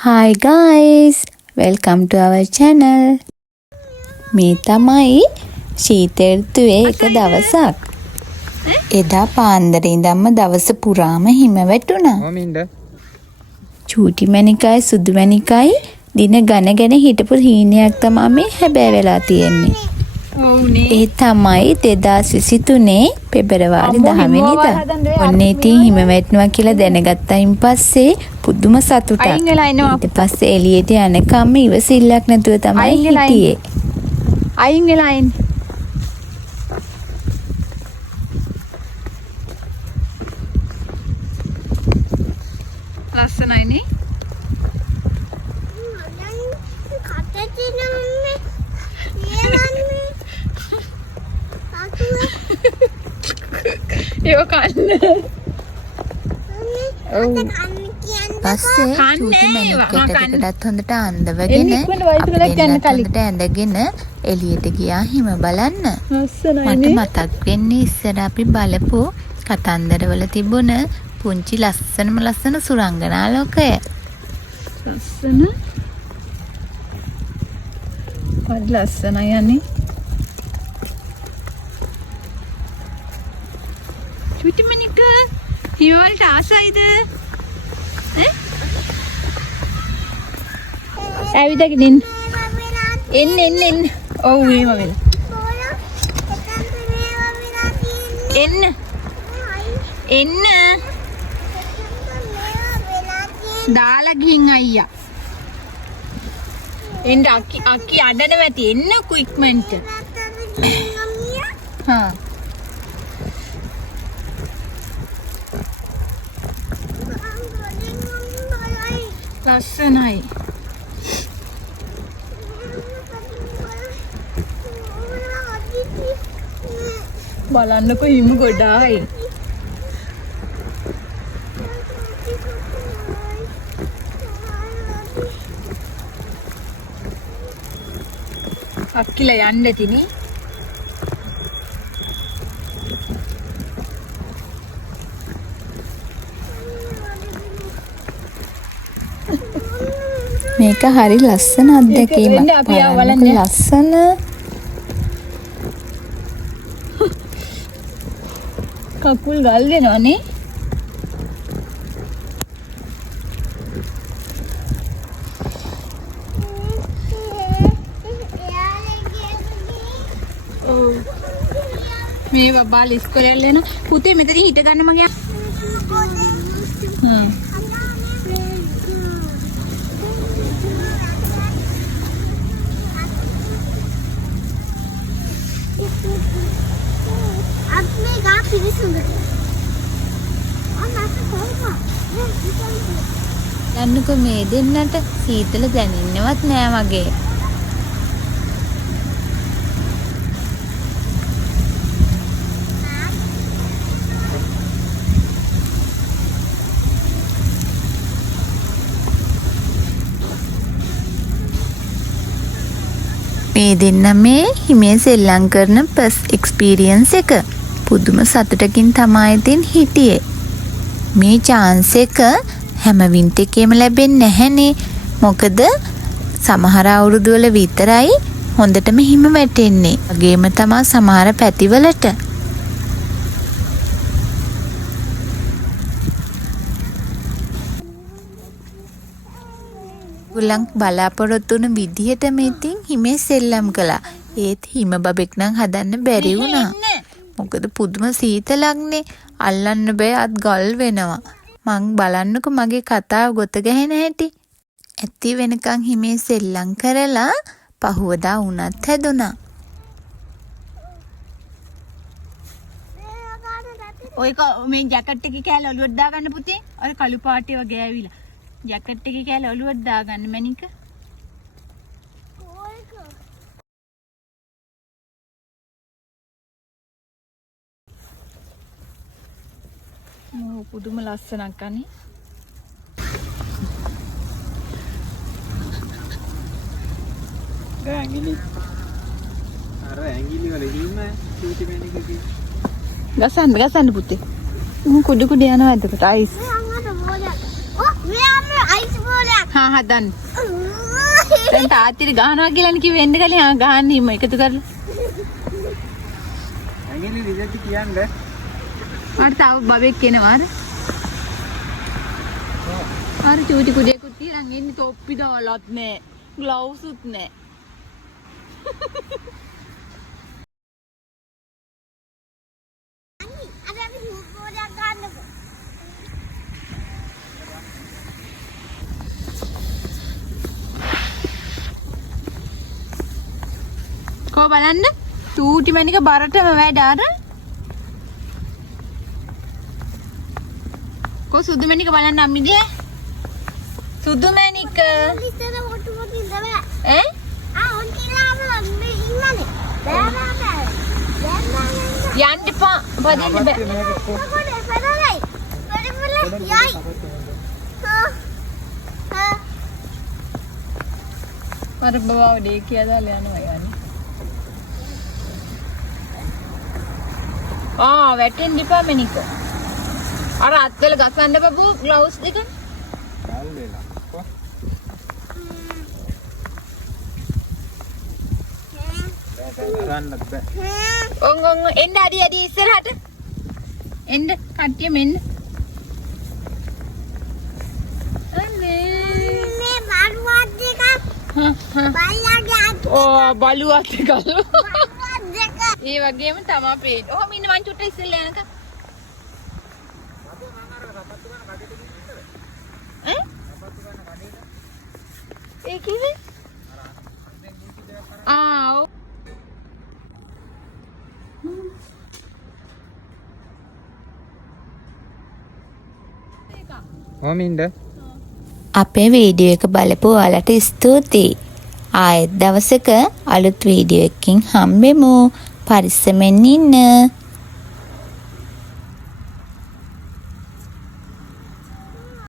Hi guys, welcome to our channel. මේ තමයි ශීත ඍතුවේ එක දවසක්. එදා පාන්දර ඉඳන්ම දවස පුරාම හිම වැටුණා. චූටි මණිකයි සුදු මණිකයි දින ගණගෙන හිටපු හීනයක් තමයි මේ හැබෑ වෙලා තියෙන්නේ. ඒ තමයි 2023 පෙබරවාරි 10 වෙනිදා. ඔන්න ඉතින් හිම වැටෙනවා කියලා දැනගත්තයින් පස්සේ පුදුම සතුටක්. ඊට පස්සේ එළියට යනකම් ඉවසිල්ලක් නැතුව තමයි හිටියේ. අයින් වෙලා ඉන්න. ලස්සනයිනේ. ඒක කන්න. පස්සේ චූටි මණිකටටත් හොඳට අඳවගෙන හොඳට ඇඳගෙන එළියට ගියා හිම බලන්න. මට මතක් වෙන්නේ ඉස්සර අපි බලපු කතන්දරවල තිබුණ පුංචි ලස්සන සුරංගනා ලෝකය. ලස්සනයි යන්නේ. චූටි මණික හිම වලට ආසයිද? ඇවිදගෙන ඉන්න. එන්න. ඔව් මේව වෙලා. එන්න. දාලා ගිහින් අයියා. එන්න අක්කි අඬන වැටි එන්න ක්වික්මන්ට්. හා. ලස්සනයි. බලන්නකො හිම ගොඩායි. අක්කිලා යන්න තිනේ. මේක හරි ලස්සන අත්දැකීමක්. ලස්සන කකුල් ගල් දෙනවනේ. මේ බබාල ඉස්කෝලේ යන්න පුතේ මෙතන හිට ගන්න මගේ. යන්නකො මේ දෙන්නට සීතල දැනෙන්නවත් නෑ වගේ. මේ දෙන්න මේ හිමේ සෙල්ලම් කරන ෆස්ට් එක්ස්පීරියන්ස් එක. පුදුම සතුටකින් තමයි ඉතින් හිටියේ. මේ chance එක හැම වින්ට් එකේම ලැබෙන්නේ නැහනේ. මොකද සමහර අවුරුදු වල විතරයි හොඳටම හිම වැටෙන්නේ. වගේම තමයි සමහර පැතිවලට. ගුලන් බලාපොරොත්තු වුණ විදිහටම ඉතින් හිමේ සෙල්ලම් කළා. ඒත් හිම බබෙක් නම් හදන්න බැරි වුණා. මොකද පුදුම සීතලක්නේ. අල්ලන්න බෑ අත් ගල් වෙනවා. මං බලන්නකො මගේ කතාව ගොත ගැහෙන හැටි. ඇති වෙනකන් හිමේ සෙල්ලම් කරලා පහුවදා උනත් හැදුනා. ඔය මේ ජැකට් එකේ කෑල්ල ඔලුවට දාගන්න පුතේ. අර කළු පාටේ වගේ ඇවිලා. ජැකට් එකේ කෑල්ල ඔලුවට දාගන්න මණික. පුදුම ලස්සනක් අනේ. ඇඟිලි අර ඇඟිලි වල හිම චූටි මණිකගේ. ගසන්න පුතේ. කුඩු යනවා එතකොට ice. Oh, we have ice හා හදන්න. දැන් තාත්තිට ගහනවා කියලානේ කිව්වේ එන්න කලින් ආ ගහන්න හිම එකතු කරලා. ඇඟිලි රිසල්ට් කියන්නේ. අර තව බබෙක් එනවා අර. අර චූටි කුඩේකුත් තියන් එන්නේ තොප්පි දාලත් නෑ. ග්ලව්ස් උත් නෑ. කෝ බලන්න චූටි මණික බරටම වැඩ අර. කෝ සුදු මණික බලන්න අම්මිදී. සුදු මණික ඈ යන්න එපා පදින්න බෑ. අර බබා දෙය කියලා යනවා යන්නේ. වැටෙන්න එපා මණික. අර අත්වල ගසන්න බබු ග්ලව්ස් දෙක. ගල් වෙලා. රන්නත් බෑ. ඔන් එන්න අඩි ඉස්සරහට. එන්න කට්ටිය මෙන්න. බලුවත් එකලු. ඒ වගේම තමයි පේන්නේ. ඔහොම ඉන්න මං චුට්ට ඉස්සෙල්ලා යනක. ඒ කිව්වේ? ඔව්. ඕමින්ද? අපේ වීඩියෝ එක බලපු ඔයාලට ස්තුතියි. ආයෙත් දවසක අලුත් වීඩියෝ එකකින් හම්බෙමු. පරිස්සමෙන් ඉන්න.